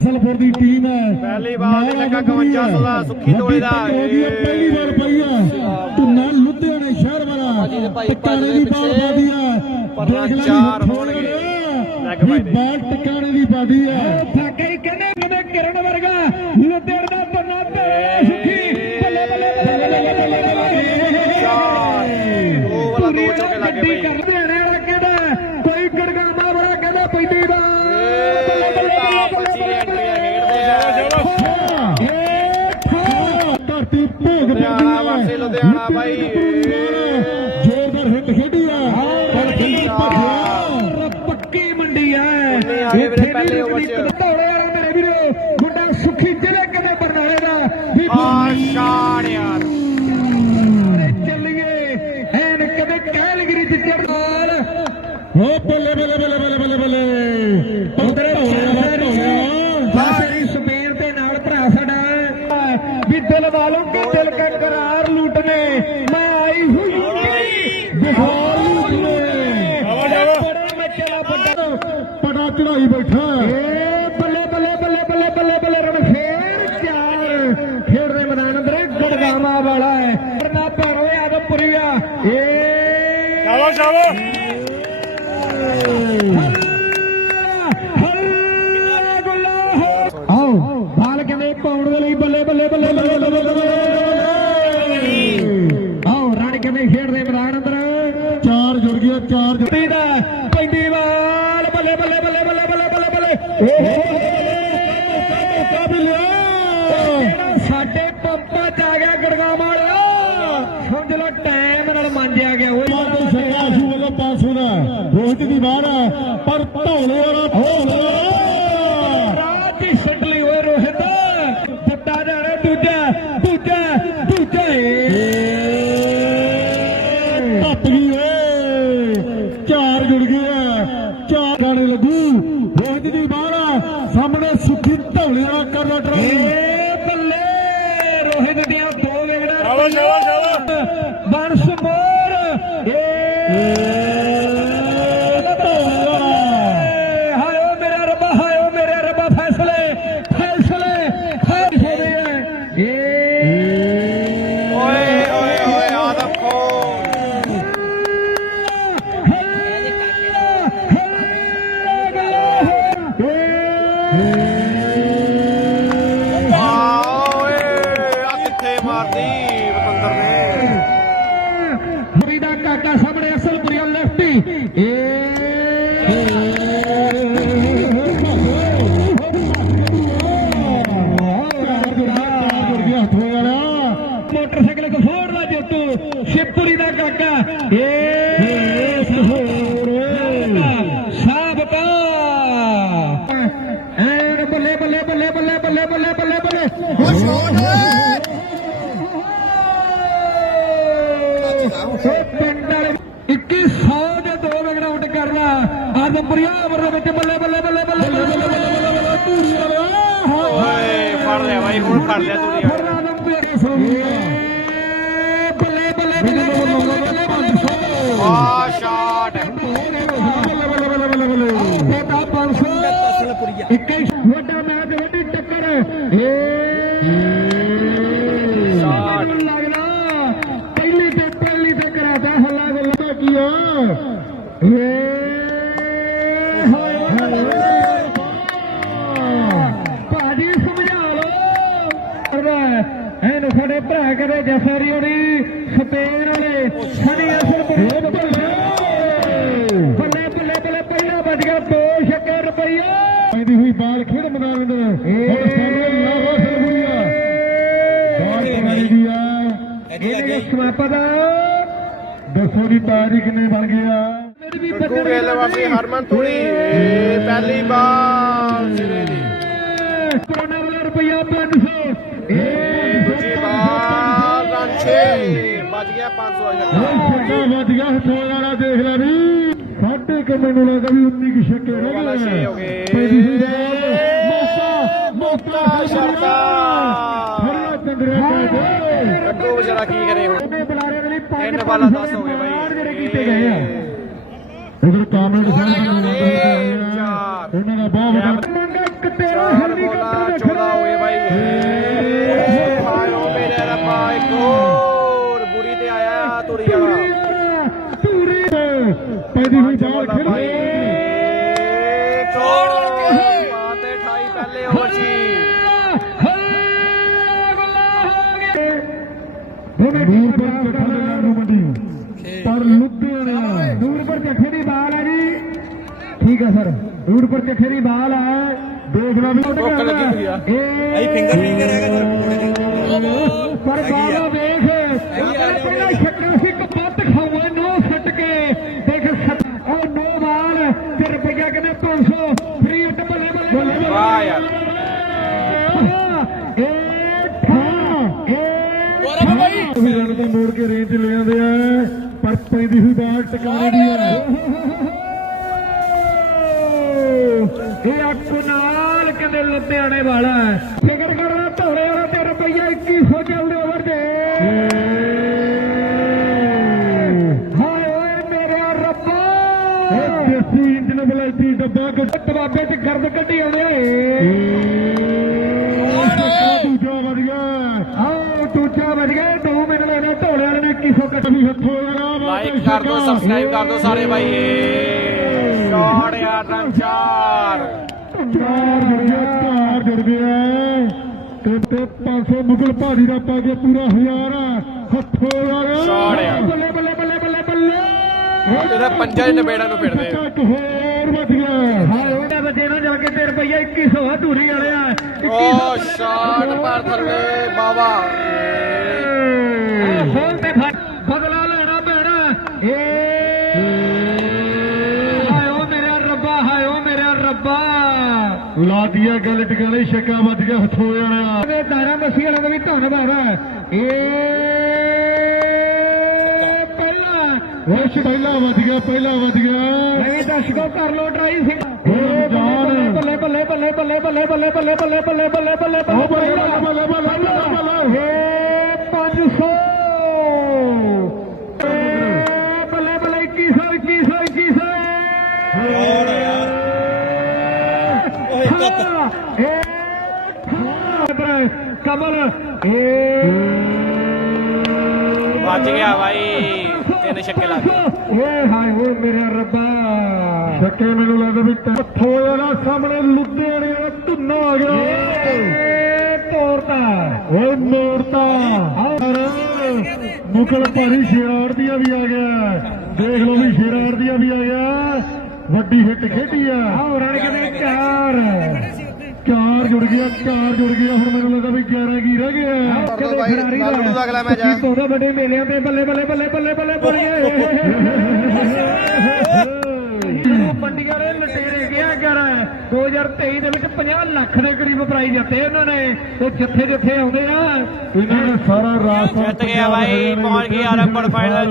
ਫਲਪੁਰ ਦੀ team ਹੈ। ਪਹਿਲੀ ਬਾਲ ਲੱਗਾ 5500 ਦਾ ਸੁੱਖੀ ਦੋਲੇ ਦਾ ਪਹਿਲੀ ਵਾਰ ਪਈਆ ਤੁਨਾ ਲੁੱਧਿਆਣੇ ਸ਼ਹਿਰ ਵਾਲਾ ਟਿਕਾਣੇ ਦੀ ਬਾਲ ਪਾਦੀ ਆ ਦੇਖ ਚਾਰ ਹੋਣਗੇ। ਵੀ ਬਾਲ ਟਿਕਾਣੇ ਦੀ ਪਾਦੀ ਆ ਸਾਡਾ ਹੀ ਕਹਿੰਦੇ ਜਿਵੇਂ ਕਿਰਨ ਵਰਗਾ। ਲੁਧਿਆਣੇ ਲੁਧਿਆਣਾ ਵਾਸੀ ਲੁਧਿਆਣਾ ਬਾਈ। ਜ਼ੋਰਦਾਰ ਹਿੱਟ ਖੇਡੀ ਆ। ਪਰ ਖੇਡੀ ਭੱਜਿਆ ਪੱਕੀ ਮੰਡੀ ਆ। ਉਹਨੇ ਆ ਗਏ ਵੀਰੇ ਪਹਿਲੇ over 'ਚ। ਦੌੜੇ ਵਾਲਾ ਮੇਰੇ ਵੀਰੋ। ਗੁੱਡਾ ਸੁਖੀ ਜ਼ਿਲ੍ਹੇ ਕਦੇ ਬਰਨਾਲੇ ਦਾ ਵੀ ਆ ਸ਼ਾਨ ਯਾਰ। ਚੱਲੀਏ। ਐਨ ਕਦੇ ਕੈਲਗਰੀ ਚ ਚੜਾਲ ਹੋ ਬੱਲੇ ਬੱਲੇ ਬੱਲੇ ਬੱਲੇ ਬੱਲੇ ਬੱਲੇ। ਪੰਦਰੇ ਸਾਰੀ ਸਪੇਨ ਦੇ ਨਾਲ ਭਰਾ ਸਾਡਾ। ਵੀ ਦਿਲ ਵਾਲੋਂ ਕੇ ਦਿਲ ਕੇ ਕਰਾਰ। ਲੂਟਨੇ ਮੈਂ ਆਈ ਹੁਈ ਬਿਹਾਰ ਮਚਲਾ ਵੱਡਾ ਪੜਾ ਚੜਾਈ ਬੈਠਾ। ਏ ਬੱਲੇ ਬੱਲੇ ਬੱਲੇ ਬੱਲੇ ਬੱਲੇ ਬੱਲੇ ਰਣ ਫੇਰ ਚਾਰ। ਖੇਡ ਦੇ ਮੈਦਾਨ ਅੰਦਰ ਗੜਗਾਮਾ ਵਾਲਾ ਹੈ। ਕਰਨਾ ਭਾਰੋ ਆਦਮਪੁਰੀਆ। ਏ ਚਲੋ ਚਲੋ ਆਓ ਬਾਲ ਕਹਿੰਦੇ ਪਾਉਣ ਦੇ ਲਈ ਬੱਲੇ ਬੱਲੇ ਬੱਲੇ ਬੱਲੇ ਬੱਲੇ ਬੱਲੇ ਕਹਿੰਦੇ ਖੇਡਦੇ ਮੈਦਾਨ ਅੰਦਰ। ਚਾਰ ਜੁੜ ਗਿਆ ਚਾਰ ਜੁੜੀ ਦਾ ਪੈਂਦੀ ਬਾਲ ਬੱਲੇ ਬੱਲੇ ਬੱਲੇ ਬੱਲੇ ਬੱਲੇ ਬੱਲੇ ਬੱਲੇ। ਓਹੋ। ਸਾਡੇ ਪੰਪਾਂ ਚ ਆ ਗਿਆ ਗੜਗਾਮ ਵਾਲਾ। ਸਮਝ ਲਓ ਟਾਈਮ ਨਾਲ ਮੰਜਿਆ ਗਿਆ। ਮਾਤੋ ਸਰਕਾਰ ਸ਼ੂ ਵੱਲੋਂ 500 ਦਾ। ਰੋਹਿਤ ਦੀ ਬਾਹਰ ਪਰ ਧੌਲੇ ਵਾਲਾ ਆਰਡਰ ਹੋਏ ਬੱਲੇ ਰੋਹਿਤ ਦੀਆਂ ਦੋ ਵਿਕਟਾਂ ਸ਼ਾਬਾਸ਼ ਸ਼ਾਬਾਸ਼ ਬਾਂਸ ਮੋਰ। ਏ casa gonna ask somebody lefty. 6 ਦੇ 2 ਵਿਕਟ ਆਊਟ ਕਰਨਾ ਆਦਮਪੁਰੀਆ ਅਮਰ ਦੇ ਵਿੱਚ ਬੱਲੇ ਬੱਲੇ ਬੱਲੇ ਬੱਲੇ ਓਏ ਫੜ ਲਿਆ ਬਾਈ ਹੁਣ ਫੜ ਲਿਆ ਤੂੰ ਬੱਲੇ ਬੱਲੇ ਬੱਲੇ ਬੱਲੇ ਆ ਸ਼ਾਟ ਭਾਜੀ ਸਮਝਾ ਲੋ ਇਹਨੂੰ ਸਾਡੇ ਭਰਾ ਕਦੇ ਜਫਰੀ ਹੋਣੀ ਸਪੇਨ ਵਾਲੇ ਸਣੀ ਅਸਰ ਬੱਲੇ ਬੱਲੇ ਬੱਲੇ ਪਹਿਲਾ ਵੱਜ ਗਿਆ 2 ਛੱਕੇ ਰੁਪਈਆ ਇਹਦੀ ਹੋਈ ਬਾਲ ਖੇਡ ਮੈਦਾਨ ਅੰਦਰ ਹੁਣ ਸਾਹਮਣੇ ਲਾਵਾ ਸਰਗੁਰੀਆ ਬਾਲ ਬਣਾਈ ਦੀ ਆ ਇਹਨੇ ਸਮਾਪਤ ਦੱਸੋ ਦੀ ਤਾਰੀਖ ਕਿੰਨੇ ਬਣ ਗਿਆ। ਗੱਗੂ ਗੇਲ ਵਾਸੀ ਹਰਮਨ ਧੂੜੀ ਪਹਿਲੀ ਬਾਲ ਸਿਰੇ ਦੀ। ਕਰੋਨਾ ਵਾਲਾ ਰੁਪਈਆ 500 ਇਹ ਦੂਜੀ ਬਾਲ ਰਨ 6 ਵੱਜ ਗਿਆ 500 ਆ ਛੱਕਾ ਵੱਜ ਗਿਆ ਹਥੋਂ ਵਾਲਾ ਦੇਖ ਲੈ ਵੀ ਸਾਢੇ ਕਿ ਮੈਨੂੰ ਲੱਗਾ ਵੀ 19 ਕਿ ਛੱਕੇ ਰਹਿ ਗਏ ਹੋਈ ਬਾਲ ਮੋਸਾ ਮੋਸਾ ਸ਼ਰਮਾ। ਫੜਿਆ ਚੰਦਰੇ ਕਾਟੇ ਗੱਗੂ ਵਿਚਾਰਾ ਕੀ ਕਰੇ ਹੁਣ? ਤਿੰਨ ਬਾਲਾਂ ਦਸ ਹੋ ਗਏ ਬਾਈ। ਜਿਹੜੇ ਕੀਤੇ ਗਏ ਆ। ਸ੍ਰੀ ਕਾਮਰੇਡ ਸਿੰਘ ਜੀ ਉਹਨਾਂ ਦਾ ਬਹੁਤ ਵੱਡਾ ਮੰਗਾ ਕਤੇਰਾ ਹੈਲੀਕਾਪਟਰ ਚੋਲਾ ਹੋਏ ਬਾਈ। ਆਇਓ ਮੇਰੇ ਰੱਬਾ ਇੱਕ ਹੋਰ ਬੁਰੀ ਤੇ ਆਇਆ ਤੁਰੀ ਵਾਲਾ। ਤੁਰੀ ਤੇ ਪੈਦੀ ਹੋਈ ਜਾਲ ਖਿਰ ਚੋੜ ਮਾਤੇ ਠਾਈ ਪਹਿਲੇ ਓਵਰ ਸੀ ਹੇ ਗੁਲਾਹ ਹੋ ਗਏ ਹੁਣ ਨੂਰਪੁਰ ਚਟਾਨ ਠੀਕ ਹੈ ਸਰ। ਦੂਰ ਪਰ ਚੱਠੇ ਦੀ ਬਾਲ ਹੈ ਦੇਖ ਲਓ ਵੀ ਭੁੱਖ ਲੱਗੀ ਹੋਈ ਆ। ਇਹ ਫਿੰਗਰ ਨਹੀਂ ਕਰੇਗਾ ਪਰ ਬਾਬਾ ਦੇਖ। ਪਹਿਲਾਂ ਛੱਕਾ ਸੀ ਇੱਕ ਬੱਤ ਖਾਵਾ ਨੋ ਸੱਟ ਕੇ। ਦੇਖ ਸੱਟ ਉਹ ਨੋ ਬਾਲ ਤੇ ਰੁਪਈਆ ਕਿੰਨੇ? 200 ਫ੍ਰੀ ਉੱਤੇ ਬੱਲੇ ਬੱਲੇ ਬੱਲੇ ਵਾਹ ਯਾਰ। ਇਹ ਠਾ। ਇਹ ਬਾਈ ਵੀ ਰਨ ਤੇ ਮੋੜ ਕੇ ਰੇਂਜ ਲੈ ਆਉਂਦੇ ਆ। ਪਰ ਪੈਂਦੀ ਹੋਈ ਬਾਲ ਟਿਕਾਣੇ ਦੀ ਆ ਇਹ ਅੱਖ ਕਹਿੰਦੇ ਲੁਧਿਆਣੇ ਵਾਲਾ ਹੈ। ਫਿਕਰ ਕਰਨਾ ਢੋਲੇ ਵਾਲਾ ਤੇ ਰੁਪਈਆ 2100 ਚੱਲਦੇ ਓਵਰ ਦੇ ਹਾਏ ਓਏ ਮੇਰੇ ਰੱਬਾ। ਇਹ ਦੇਸੀ ਇੰਜਨ ਬਲੈਤੀ ਡੱਬਾ ਦਬਾਬੇ ਚ ਗਰਦ ਕੱਢੀ ਆਉਂਦੇ ਦੂਜਾ ਵਧੀਆ ਆਹ ਦੂਜਾ ਵਧੀਆ ਦੋ ਮਿੰਟ ਲੈਣੇ ਢੋਲੇ ਵਾਲੇ ਨੇ 2100 ਕੱਟਣੀ ਹੱਥੋਂ ਯਾਰ ਲਾਈਕ ਕਰ ਦਿਓ ਸਬਸਕ੍ਰਾਈਬ ਕਰ ਦਿਓ ਸਾਰੇ ਬਾਈ ਏ ਸ਼ਾਟ ਯਾਰ ਰਨ ਚਾਰ ਚਾਰ ਜੁੜ ਗਿਆ ਚਾਰ ਜੁੜ ਗਿਆ ਤੇ ਤੇ 500 ਮੁਗਲ ਭਾਰੀ ਦਾ ਪਾ ਕੇ ਪੂਰਾ ਹਜ਼ਾਰ ਹੱਥੋਂ ਯਾਰ। ਬੱਲੇ ਬੱਲੇ ਬੱਲੇ ਬੱਲੇ ਬੱਲੇ। ਇਹਦਾ ਪੰਜਾ ਹੀ ਨਿਬੇੜਾਂ ਨੂੰ ਫਿਰਦੇ। ਇੱਕ ਹੋਰ ਵੱਜ ਗਿਆ ਹਾਏ ਉਹਨੇ ਬੱਚੇ ਨਾਲ ਜਲ ਕੇ ਤੇ ਰੁਪਈਆ 2100 ਆ ਧੂਰੀ ਵਾਲੇ ਆ ਓ ਸ਼ਾਟ ਪਰ ਥੱਲੇ ਬਾਬਾ ਫੋਨ ਤੇ ਫੜ ਬਦਲਾ ਲੈਣਾ ਪੈਣਾ ਏ ਹਾਏ ਓ ਮੇਰਾ ਰੱਬਾ ਹਾਏ ਓ ਮੇਰਾ ਰੱਬਾ ਦਿਆ ਗੱਲ ਟਿਕਾਣੇ ਛੱਕਾ ਵੱਜ ਗਿਆ ਹੱਥੋਂ ਯਾਰ ਤੇ ਦਾਰਾ ਮਸੀ ਵਾਲਾ ਦਾ ਵੀ ਧੰਨਵਾਦ ਹੈ ਏ ਪਹਿਲਾ ਵਸ਼ ਪਹਿਲਾ ਵੱਜ ਗਿਆ ਪਹਿਲਾ ਵੱਜ ਗਿਆ ਨਹੀਂ ਦਰਸ਼ਕੋ ਕਰ ਲੋ ਟਰਾਈ ਸਿੰਘ ਬੱਲੇ ਬੱਲੇ ਬੱਲੇ ਬੱਲੇ ਬੱਲੇ ਬੱਲੇ ਬੱਲੇ ਬੱਲੇ ਬੱਲੇ ਬੱਲੇ ਬੱਲੇ ਬੱਲੇ ਬੱਲੇ ਬੱਲੇ ਬੱਲੇ ਏ 500 ਬੱਲੇ ਬੱਲੇ 2100 2100 2100 ਹੋਰ ਯਾਰ ਓਏ ਕਮਲ ਏ ਵੱਜ ਗਿਆ ਬਾਈ ਤਿੰਨ ਛੱਕੇ ਲੱਗ ਗਏ। ਓਏ ਹਾਏ ਓਏ ਮੇਰੇ ਰੱਬਾ। ਛੱਕੇ ਮੈਨੂੰ ਲੱਗਦਾ ਵੀ ਹੱਥੋਂ ਵਾਲਾ ਸਾਹਮਣੇ ਲੁਧਿਆਣੇ ਦਾ ਧੁੰਨਾ ਆ ਗਿਆ। ਏ ਤੋੜਤਾ। ਓਏ ਮੋੜਤਾ। ਮੁਕਲ ਭਾਰੀ ਸ਼ਿਰਾਰ ਦੀਆਂ ਵੀ ਆ ਗਿਆ। ਦੇਖ ਲਓ ਵੀ ਸ਼ਿਰਾਰ ਦੀਆਂ ਵੀ ਆ ਗਿਆ। ਵੱਡੀ ਹਿੱਟ ਖੇਡੀ ਆ। ਆਹ ਰਣ ਕਿਵੇਂ ਚਾਰ। ਚਾਰ ਜੁੜ ਗਿਆ ਚਾਰ ਜੁੜ ਗਿਆ। ਹੁਣ ਮੈਨੂੰ ਲੱਗਦਾ ਵੀ 11 ਕੀ ਰਹਿ ਗਿਆ ਕਰ ਦਿਓ ਬਾਈ, ਲਾਲੂ ਦਾ ਅਗਲਾ ਮੈਚ ਆ। ਤੋਦਾ ਵੱਡੇ ਮੇਲਿਆਂ ਤੇ ਬੱਲੇ ਬੱਲੇ ਬੱਲੇ ਬੱਲੇ ਬੱਲੇ ਬੱਲੇ। ਮੰਡੀਆਂ ਦੇ ਲਟੇਰੇ ਗਿਆ ਕਰ 2023 ਦੇ ਵਿੱਚ 50 ਲੱਖ ਦੇ ਕਰੀਬ ਪ੍ਰਾਈਜ਼ ਦਿੱਤੇ ਉਹਨਾਂ ਨੇ। ਤੇ ਜਿੱਥੇ ਜਿੱਥੇ ਆਉਂਦੇ ਆ ਇਹਨਾਂ ਨੇ ਸਾਰਾ ਰਾਸ ਜਿੱਤ ਗਿਆ ਬਾਈ ਪਹੁੰਚ ਗਿਆ ਰੰਗੜ ਫਾਈਨਲ